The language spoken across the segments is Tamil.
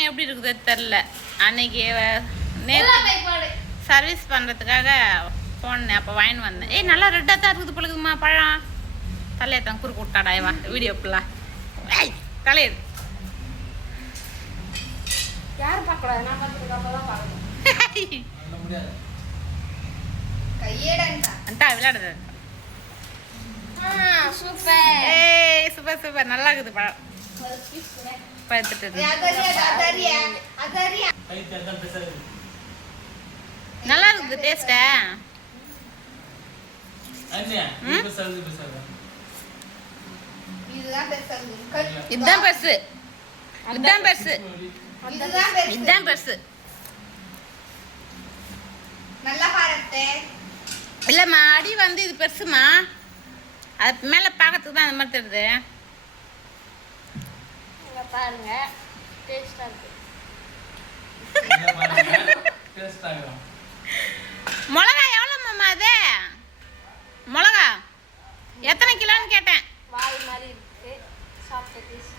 பழம் எப்படி இருக்குது தெரில அன்னைக்கு நேற்று சர்வீஸ் பண்ணுறதுக்காக போனேன் அப்போ வாங்கின்னு வந்தேன். ஏய் நல்லா ரெட்டாக தான் இருக்குது பொழுதுமா பழம்? தலையை தான் குறுக்கு விட்டாடா வா வீடியோ ஃபுல்லாக ஏய் தலையது யாரும் பார்க்கக்கூடாது நான் அண்டா விளையாடுது சூப்பர். ஏய் சூப்பர் சூப்பர். நல்லா இருக்குது பழம். பழுத்துட்டு இருக்கு. நல்லா இருக்குது? பேசாது பேசாது இதுதான் பெருசு. இதுதான் பெருசு. இதுதான் பெருசு. இல்லைம்மா அடி வந்து இது பெருசுமா அது மேலே பார்க்கறதுக்கு தான் அந்த மாதிரி தெரியுது. பாருங்க. டேஸ்டா இருக்கு. மிளகா எவ்வளோம்மா அது? மிளகா. எத்தனை கிலோன்னு கேட்டேன். வாய் மாதிரி இருக்கு. சாப்பிட்ட டேஸ்ட்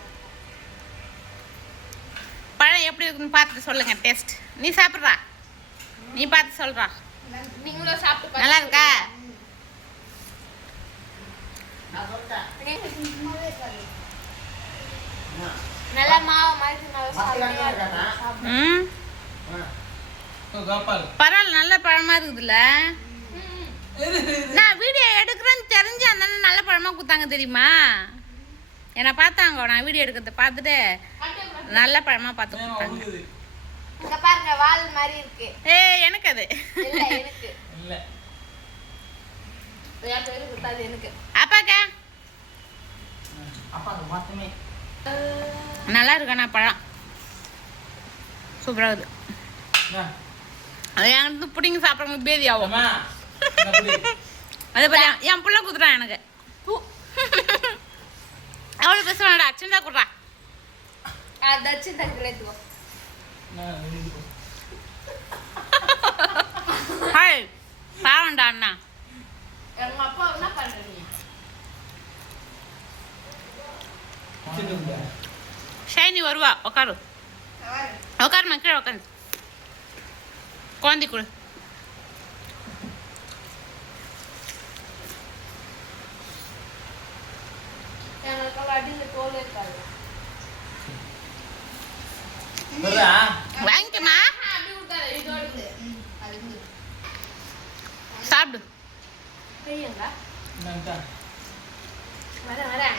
பழம் எப்படி இருக்குன்னு பார்த்துட்டு சொல்லுங்க டேஸ்ட் நீ சாப்பிட்றா? நீ பார்த்து சொல்றா. நீங்களும் சாப்பிட்டு நல்லா இருக்கா? நல்லா மாவு மாதிரி பரவாயில்ல நல்ல பழமா இருக்குதுல்ல. நான் வீடியோ எடுக்கிறேன்னு தெரிஞ்சு அந்த அண்ணன் நல்ல பழமா கொடுத்தாங்க தெரியுமா? என்னை பார்த்தாங்க நான் வீடியோ எடுக்கிறத பார்த்துட்டு நல்ல பழமா பார்த்து கொடுத்தாங்க. பாருங்க வால் மாதிரி இருக்கு. ஏய் எனக்கு அது. இல்ல எனக்கு. இல்ல. என் பேரு கொடுத்தாது எனக்கு. அப்பாக்கா. நல்லா இருக்கண்ணா பழம். சூப்பராக இருக்குது. அது எனக்கு பிடிங்க சாப்பிட்றவங்களுக்கு பேதி ஆகும்? அதே மாதிரி என்- புள்ள குத்துறான் எனக்கு. அவ்வளோ பேசுவாடா சின்னதா குடுறா. அதாச்சும் தங்குறதுவோ நான் வெளியே போ. ஹாய் பாவண்டா அண்ணா. வருவா உட்காரு உட்காருமா கீழே உட்காந்து குழந்தை கொடு எங்களுக்கு அடியில தோல் இருக்காது வருதா? வாங்கிக்கமா அப்படி விட்டாரு இதோடு சாப்பிடு பெரியங்க இந்தாண்டா. வரேன் வரேன்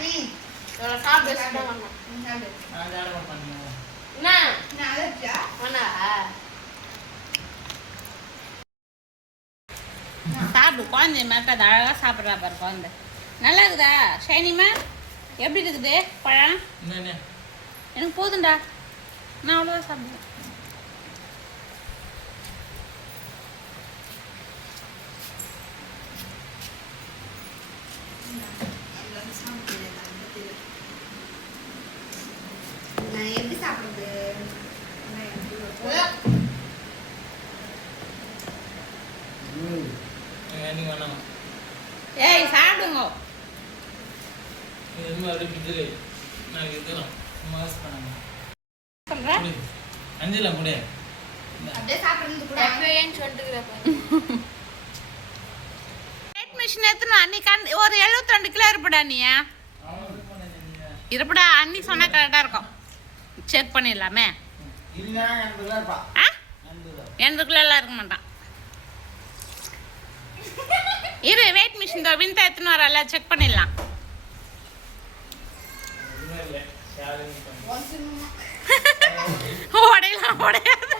சாப்பிடு குழந்தை மாதிரி அது அழகாக சாப்பிட்றா பாரு குழந்தை நல்லா இருக்குதா ஷைனிமா எப்படி இருக்குது பழம் என்ன, என்ன? எனக்கு போதும்டா நான் அவ்வளோதான் சாப்பிடுவேன் நான் எப்படி சாப்பிடுறது நீங்க நீங்க வேணாம். ஏய் சாப்பிடுங்க நீங்க எதுவுமே அப்படியே பிடிச்சது. நான் இதுதான். மாஸ் பண்ணாம. சொல்கிறேன் குடி. அஞ்சலா குடி. அப்படியே சாப்பிடுறது கூட. சொல்லிட்டு மிஷின் அன்னைக்கு ஒரு எழுபத்தி ரெண்டு கிலோ இருப்படா நீ. இருப்படா. அன்னி சொன்னா கரெக்டாக இருக்கும். செக் பண்ணிடலாமே? இல்லைன்னா எண்பது ரூபா இருப்பா ஆ? எண்பது ரூபா எண்பது கிலோலாம் இருக்க மாட்டான். இரு வெயிட் மிஷின் தான் வின்தா எடுத்துன்னு வரல செக் பண்ணிடலாம். உடையலாம் உடையாது.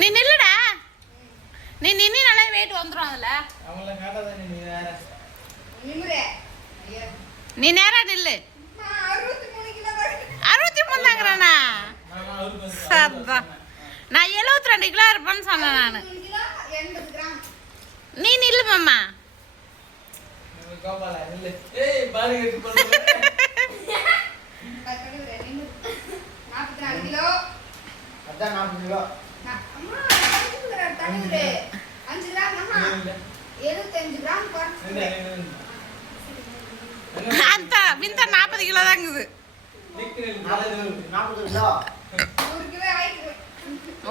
நீ நில்லுடா. நீ நின்னு நல்லா வெயிட் வந்துடும் அதுல. நீ நேராக நிம்முறே நீ நேரா நில்லு. அறுபத்தி மூணுங்கிறண்ணா சரிதான் நான் எழுபத்தி ரெண்டு கிலோ இருப்பேன்னு சொன்னேன் நான். நீ நில்லு மாமா. அதான் நாற்பது கிலோ அஞ்சு கிராம் தண்ணி விடு அஞ்சு கிராம் அம்மா எழுபத்தஞ்சு கிராம் அந்த விந்த நாற்பது கிலோ தாங்குது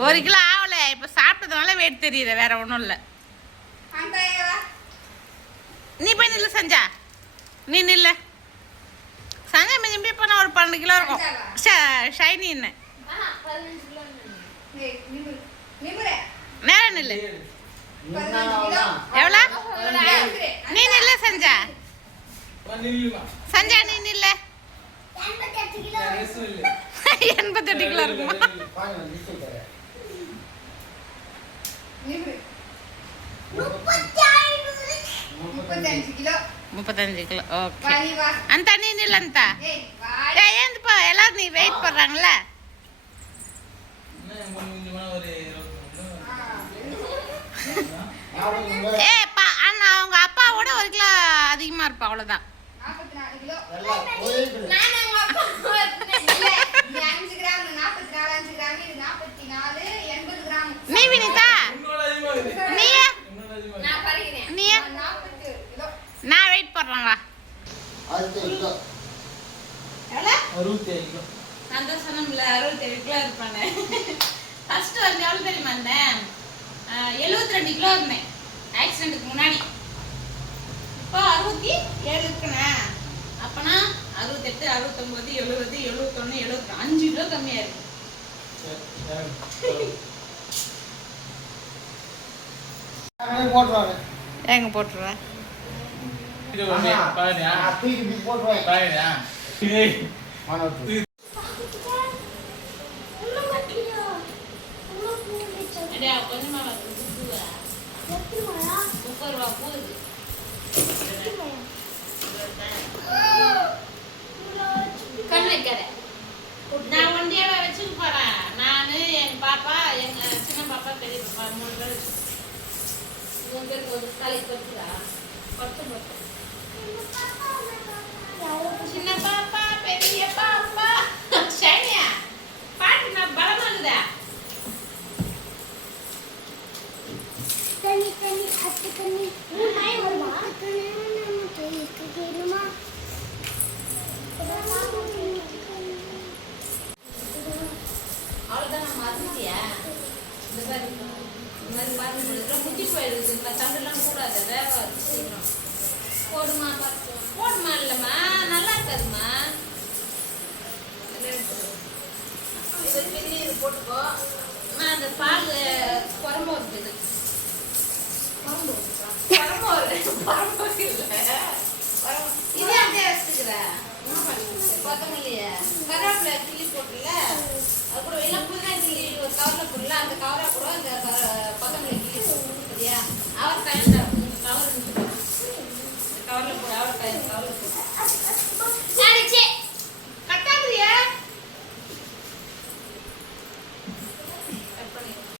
ஒரு கிலோ ஆகல இப்போ சாப்பிட்டதுனால வெயிட் தெரியல வேற ஒன்றும் இல்லை. நீ போய் நில்லு சஞ்சா. நீ நில்லு. சஞ்சா மிஞ்சி மிஞ்சி போனால் ஒரு பன்னெண்டு கிலோ இருக்கும். ஷ- ஷைனி என்ன? நேரம் நில்லு. எவ்வளோ. நீ நில்லு சஞ்சா. சஞ்சா நீ நில்லு. எண்பத்தெட்டு கிலோ இருக்குமா? முப்பத்தஞ்சு கிலோ. ஓகே. அந்த நீ நில்லு அந்த. ஏந்துப்பா எல்லாரும் நீ வெயிட் பண்ணுறாங்கல்ல நாற்பது கிலோ ஏ பா அண்ணா அவங்க அப்பாவோட ஒரு கிலோ அதிகமாக இருப்பா அவ்வளோதான் நீ வினிதா. நீயா நான் பறிக்கிறேன். நீ? நாற்பத்தி ஒரு கிலோ. நான் வெயிட் பண்ணுறேன் வா. அறுபது கிலோ. எவ்வளோ? அறுபத்தி ஏழு கிலோ. நான் தான் சொன்னோம்ல அறுபத்தேழு கிலோ இருப்பானே ஃபர்ஸ்ட் வந்து எவ்வளோ தெரியுமா இருந்தேன்? எழுபத்தி ரெண்டு கிலோ இருந்தேன். ஆக்சிடென்ட்டுக்கு முன்னாடி. இப்போ அறுபத்தி ஏழு இருக்குண்ணே. அப்போனா அறுபத்தெட்டு அறுபத்தொம்போது எழுபது எழுபத்தொன்று எழுபத்தி அஞ்சு கிலோ கம்மியாக இருக்கு. எங்க போட்டுருவேன்? இப்படி போட்டுருவேன்? கண் வைக்காத. நான் ஒண்டியாவை வச்சுக்க போறேன். நானு என் பாப்பா எங்க சின்ன பாப்பா பெரிய பாப்பா மூணு பேர் வச்சுக்க உன் பேருக்கு ஒரு தலைக்கு பத்துதா பத்து பத்து சின்ன பாப்பா பெரிய பாப்பா. மறந்துட்டியா? இந்த மாதிரி இந்த மாதிரி பார்த்து கொடுக்குறோம் முத்தி போயிடுது. இந்த தண்டுலாம் கூடாது வேகாது சீக்கிரம் போடுமா? போடுமா இல்லைம்மா. நல்லா இருக்காதுமா இது பெரிய போட்டுக்கோ. நான் அந்த பால் குழம்பு இருக்குது குழம்பு குழம்பு குழம்பு இல்லை. இதே அப்படியே கிள்ளி போட்டுல అప్పుడు వెళ్ళినప్పుడు పుల్ల కవర్లో అంత కావాలి.